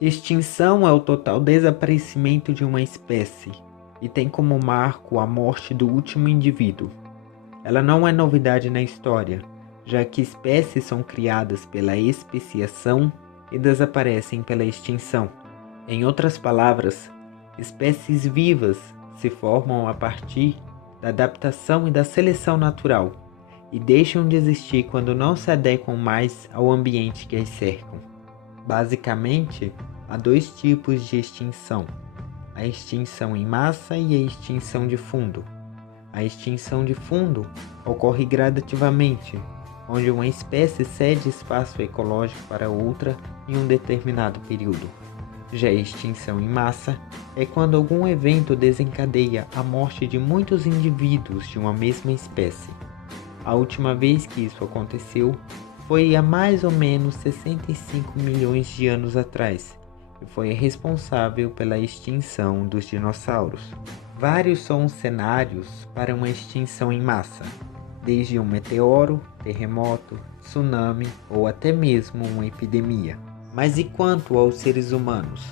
Extinção é o total desaparecimento de uma espécie e tem como marco a morte do último indivíduo. Ela não é novidade na história, já que espécies são criadas pela especiação e desaparecem pela extinção. Em outras palavras, espécies vivas se formam a partir da adaptação e da seleção natural e deixam de existir quando não se adequam mais ao ambiente que as cercam. Basicamente, há dois tipos de extinção: a extinção em massa e a extinção de fundo. A extinção de fundo ocorre gradativamente, onde uma espécie cede espaço ecológico para outra em um determinado período. Já a extinção em massa é quando algum evento desencadeia a morte de muitos indivíduos de uma mesma espécie. A última vez que isso aconteceu foi há mais ou menos 65 milhões de anos atrás e foi responsável pela extinção dos dinossauros. Vários são os cenários para uma extinção em massa, desde um meteoro, terremoto, tsunami ou até mesmo uma epidemia. Mas e quanto aos seres humanos?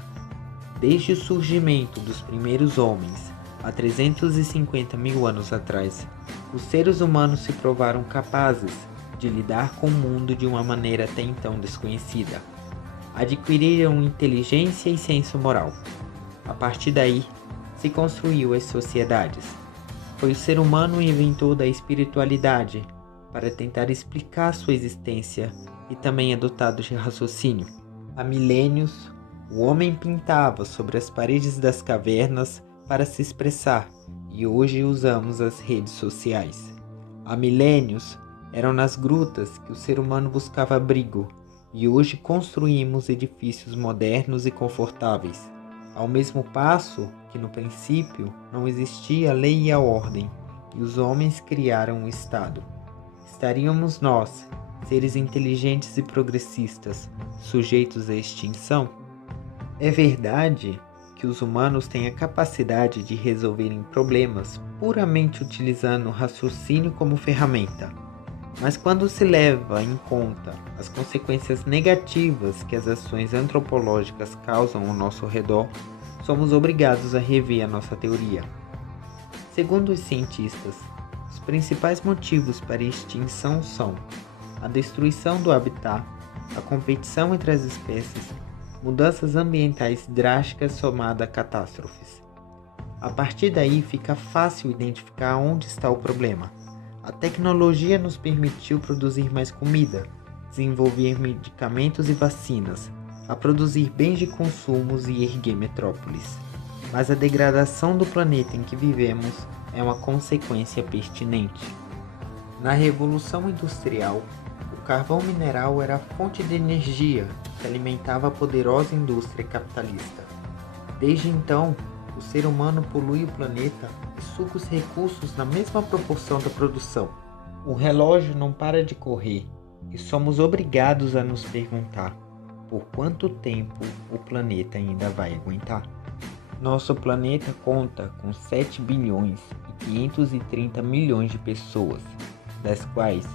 Desde o surgimento dos primeiros homens, há 350 mil anos atrás, os seres humanos se provaram capazes de lidar com o mundo de uma maneira até então desconhecida. Adquiriram inteligência e senso moral. A partir daí, se construiu as sociedades. Foi o ser humano o inventor da espiritualidade para tentar explicar sua existência e também é dotado de raciocínio. Há milênios, o homem pintava sobre as paredes das cavernas para se expressar e hoje usamos as redes sociais. Há milênios, eram nas grutas que o ser humano buscava abrigo e hoje construímos edifícios modernos e confortáveis. Ao mesmo passo que no princípio não existia a lei e a ordem e os homens criaram o Estado. Estaríamos nós, seres inteligentes e progressistas, sujeitos à extinção? É verdade que os humanos têm a capacidade de resolverem problemas puramente utilizando o raciocínio como ferramenta. Mas quando se leva em conta as consequências negativas que as ações antropológicas causam ao nosso redor, somos obrigados a rever a nossa teoria. Segundo os cientistas, os principais motivos para a extinção são a destruição do habitat, a competição entre as espécies, mudanças ambientais drásticas somada a catástrofes. A partir daí fica fácil identificar onde está o problema. A tecnologia nos permitiu produzir mais comida, desenvolver medicamentos e vacinas, a produzir bens de consumo e erguer metrópoles. Mas a degradação do planeta em que vivemos é uma consequência pertinente. Na Revolução Industrial, o carvão mineral era a fonte de energia que alimentava a poderosa indústria capitalista. Desde então, o ser humano polui o planeta e suga os recursos na mesma proporção da produção. O relógio não para de correr e somos obrigados a nos perguntar por quanto tempo o planeta ainda vai aguentar. Nosso planeta conta com 7 bilhões e 530 milhões de pessoas, das quais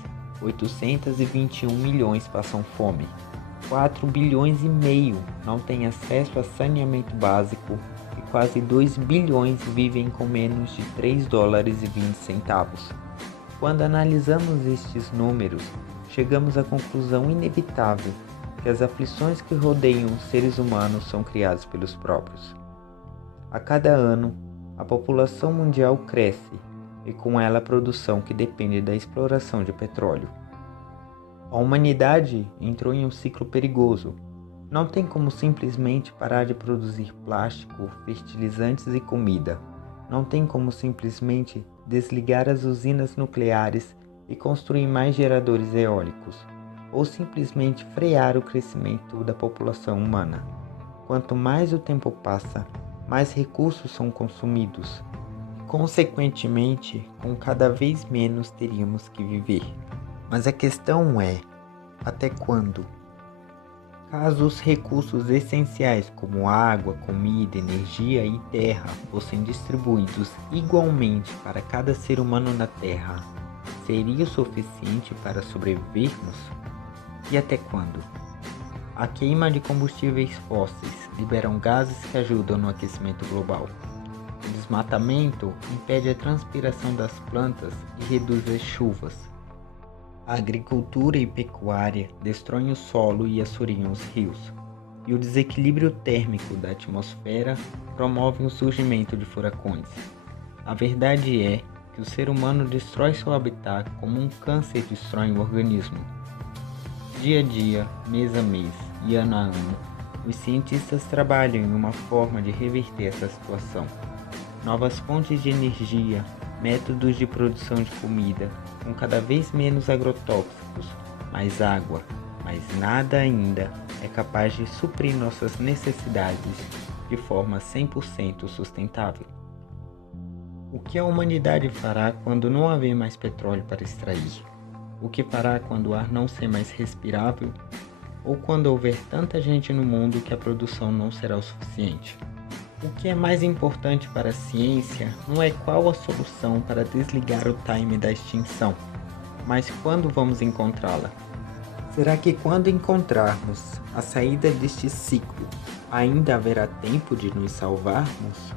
821 milhões passam fome. 4 bilhões e meio não têm acesso a saneamento básico e quase 2 bilhões vivem com menos de 3 dólares e 20 centavos. Quando analisamos estes números, chegamos à conclusão inevitável que as aflições que rodeiam os seres humanos são criadas pelos próprios. A cada ano, a população mundial cresce e com ela a produção que depende da exploração de petróleo. A humanidade entrou em um ciclo perigoso. Não tem como simplesmente parar de produzir plástico, fertilizantes e comida. Não tem como simplesmente desligar as usinas nucleares e construir mais geradores eólicos, ou simplesmente frear o crescimento da população humana. Quanto mais o tempo passa, mais recursos são consumidos. Consequentemente, com cada vez menos teríamos que viver. Mas a questão é, até quando? Caso os recursos essenciais como água, comida, energia e terra fossem distribuídos igualmente para cada ser humano na Terra, seria o suficiente para sobrevivermos? E até quando? A queima de combustíveis fósseis liberam gases que ajudam no aquecimento global. O desmatamento impede a transpiração das plantas e reduz as chuvas. A agricultura e pecuária destroem o solo e assoream os rios. E o desequilíbrio térmico da atmosfera promove o surgimento de furacões. A verdade é que o ser humano destrói seu habitat como um câncer destrói um organismo. Dia a dia, mês a mês e ano a ano, os cientistas trabalham em uma forma de reverter essa situação. Novas fontes de energia, métodos de produção de comida, com cada vez menos agrotóxicos, mais água, mas nada ainda é capaz de suprir nossas necessidades de forma 100% sustentável. O que a humanidade fará quando não haver mais petróleo para extrair? O que fará quando o ar não ser mais respirável? Ou quando houver tanta gente no mundo que a produção não será o suficiente? O que é mais importante para a ciência não é qual a solução para desligar o time da extinção, mas quando vamos encontrá-la. Será que quando encontrarmos a saída deste ciclo, ainda haverá tempo de nos salvarmos?